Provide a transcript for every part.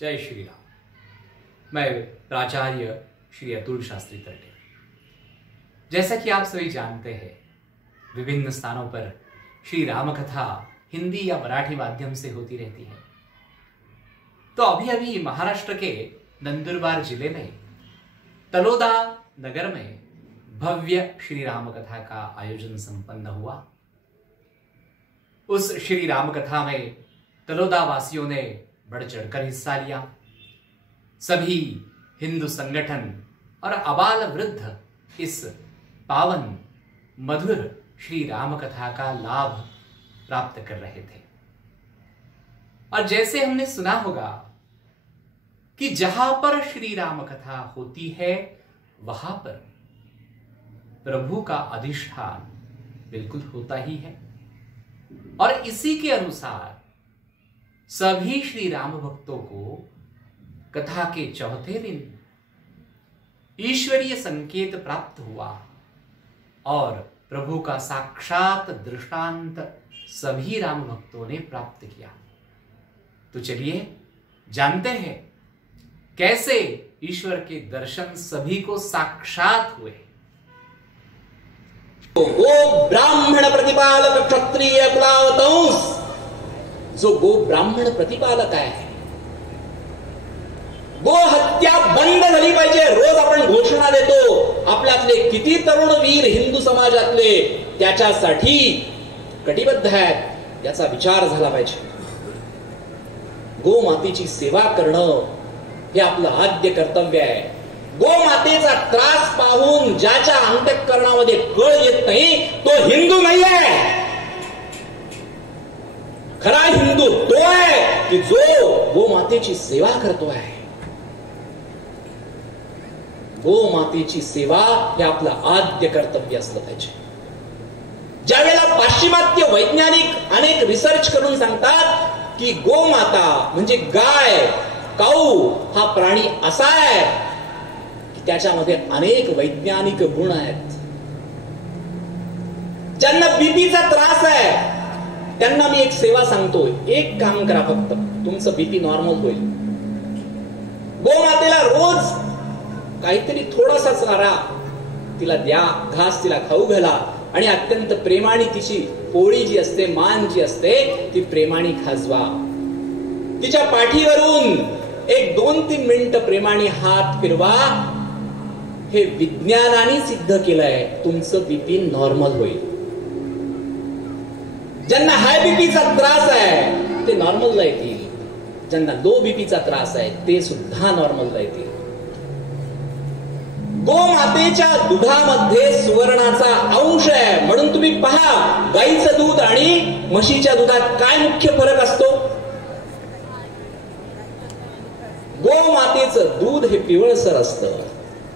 जय श्री राम। मैं प्राचार्य श्री अतुल शास्त्री तरटे। जैसा कि आप सभी जानते हैं, विभिन्न स्थानों पर श्री राम कथा हिंदी या मराठी माध्यम से होती रहती है। तो अभी अभी महाराष्ट्र के नंदुरबार जिले में तलोदा नगर में भव्य श्री राम कथा का आयोजन संपन्न हुआ। उस श्री राम कथा में तलोदा वासियों ने बढ़ चढ़कर हिस्सा लिया। सभी हिंदू संगठन और आबाल वृद्ध इस पावन मधुर श्री राम कथा का लाभ प्राप्त कर रहे थे। और जैसे हमने सुना होगा कि जहां पर श्री राम कथा होती है वहां पर प्रभु का अधिष्ठान बिल्कुल होता ही है। और इसी के अनुसार सभी श्री राम भक्तों को कथा के चौथे दिन ईश्वरीय संकेत प्राप्त हुआ और प्रभु का साक्षात दृष्टांत सभी राम भक्तों ने प्राप्त किया। तो चलिए जानते हैं कैसे ईश्वर के दर्शन सभी को साक्षात हुए। गो ब्राह्मण प्रतिपालक क्षत्रिय कुलावतंस, जो गो ब्राह्मण प्रतिपालक आहे, गो हत्या बंद झाली पाहिजे रोज आपण घोषणा देतो। आपल्यातले किती तरुण वीर हिंदू समाजातले त्याच्यासाठी कटिबद्ध आहेत याचा विचार झाला पाहिजे। गो मातेची सेवा करणं हे आपलं आद्य कर्तव्य आहे। गो मातेचा त्रास पाहून ज्याच्या अंतःकरणामध्ये कळ येत नाही तो हिंदू नाही आहे। खरा हिंदू तो आहे की जो गो मातेची सेवा करतो आहे। गो मातेची सेवा हे आपलं आद्य कर्तव्य असलं पाहिजे। ज्यावेळेला पाश्चिमात्य वैज्ञानिक अनेक रिसर्च करून सांगतात की गो माता म्हणजे गाय काऊ हा प्राणी असा आहे की त्याच्यामध्ये अनेक वैज्ञानिक गुण आहेत। ज्यांना बीपीचा त्रास आहे त्यांना मी एक सेवा सांगतोय, एक काम करा फक्त, तुमचं बीपी नॉर्मल होईल। गोमातेला रोज काहीतरी थोडासा चारा तिला द्या, घास तिला खाऊ घाला आणि अत्यंत प्रेमाने तिची पोळी जी असते, मान जी असते ती प्रेमाने खाजवा। तिच्या पाठीवरून एक 2-3 मिनिटं प्रेमाने हात फिरवा। हे विज्ञानाने सिद्ध केलंय, तुमचं बीपी नॉर्मल होईल। ज्यांना हाय बीपीचा त्रास आहे ते नॉर्मलला येतील, ज्यांना लो बीपीचा त्रास आहे ते सुद्धा नॉर्मलला येतील। गोमातेच्या दुधामध्ये सुवर्णाचा अंश आहे, म्हणून तुम्ही पहा गाईचं दूध आणि म्हशीच्या दुधात काय मुख्य फरक असतो। गोमातेचं दूध हे पिवळसर असतं,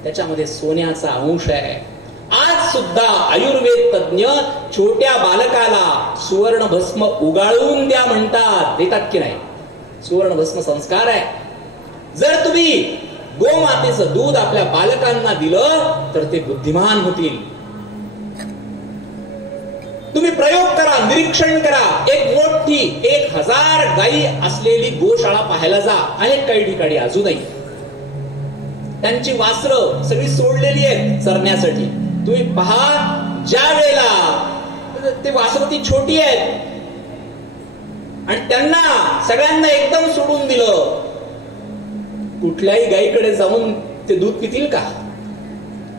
त्याच्यामध्ये सोन्याचा अंश आहे। आज सुद्धा आयुर्वेद तज्ञ छोट्या बालकाला सुवर्ण भस्म उगाळून द्या म्हणतात, देतात की नाही? सुवर्ण भस्म संस्कार आहे। जर तुम्ही गोमातेचं दूध आपल्या बालकांना दिलं तर ते बुद्धिमान होतील। तुम्ही प्रयोग करा, निरीक्षण करा। एक मोठी 1000 गायी असलेली गोशाळा पाहायला जा, अनेक काही ठिकाणी अजूनही त्यांची वासरं सगळी सोडलेली आहेत चरण्यासाठी। तुम्ही पहा, ज्या वेळेला ते वासरं ती छोटी आहेत आणि त्यांना सगळ्यांना एकदम सोडून दिलं, कुठल्याही गायीकडे जाऊन ते दूध पितील का?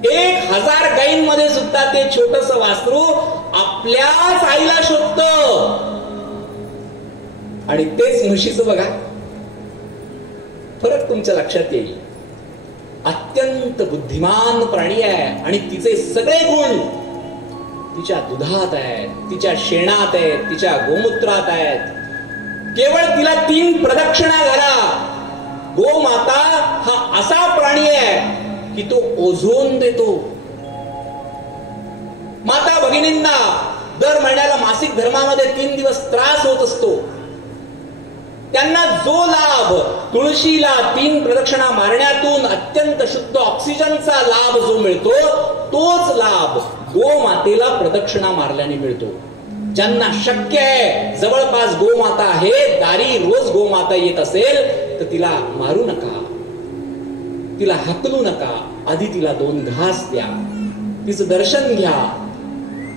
1000 गायींमध्ये सुद्धा ते छोटस वासरू आपल्याच आईला शोधतं। आणि तेच म्हशीचं बघा, फरक तुमच्या लक्षात येईल। अत्यंत बुद्धिमान प्राणी आहे आणि तिचे सगळे गुण तिच्या दुधात आहेत, तिच्या शेणात आहेत, तिच्या गोमूत्रात आहेत। केवळ तिला 3 प्रदक्षिणा घाला। गोमाता हा असा प्राणी आहे की तो ओझोन देतो। माता भगिनींना दर महिन्याला मासिक धर्मामध्ये 3 दिवस त्रास होत असतो, त्यांना जो लाभ तुळशीला 3 प्रदक्षिणा मारण्यातून अत्यंत शुद्ध ऑक्सिजनचा लाभ जो मिळतो, तोच लाभ गोमातेला प्रदक्षिणा मारल्याने मिळतो। ज्यांना शक्य आहे, जवळपास गोमाता आहे, दारी रोज गोमाता येत असेल, तर तिला मारू नका, तिला हाकलू नका, आधी तिला 2 घास द्या, तिचं दर्शन घ्या,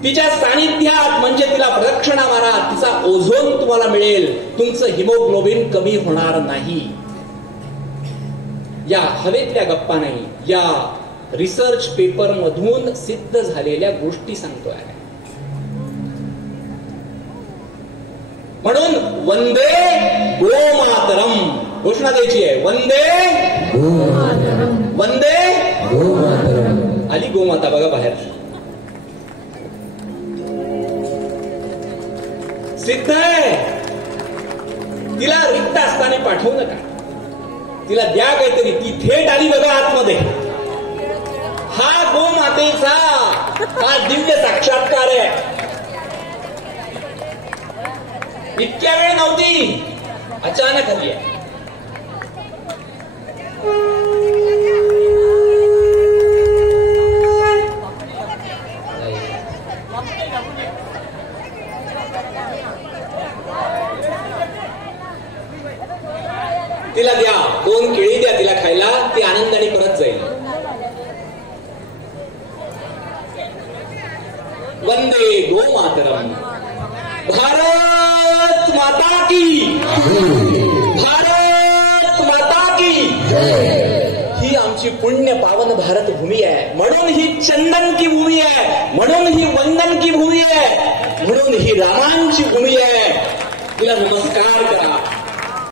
तिच्या सानिध्यात म्हणजे तिला प्रदक्षिणा मारा, तिचा ओझोन तुम्हाला मिळेल, तुमचं हिमोग्लोबिन कमी होणार नाही. या हवेतल्या गप्पा नाही, या रिसर्च पेपर मधून सिद्ध झालेल्या गोष्टी सांगतोय. म्हणून वंदे गोमातरम घोषणा द्यायची आहे. वंदे गोमातरम, वंदे गोमातरम. आली गोमाता बघा बाहेर, सिद्ध आहे. तिला रिक्त असताना पाठवू नका, तिला द्या काहीतरी. ती थेट आली बघा आतमध्ये. हा गोमातेचा हा दिव्य साक्षात्कार आहे. इतक्या वेळ नव्हती, अचानक आली आहे. तिला द्या, 2 केळी द्या तिला खायला, ती आनंदाने परत जाईल. वंदे गोमातरम. भारत माता की, भारत माता की. ही आमची पुण्य पावन भारत भूमी आहे, म्हणून ही चंदन की भूमी आहे, म्हणून ही वंदन की भूमी आहे, म्हणून ही रामांची भूमी आहे. तिला नमस्कार करा.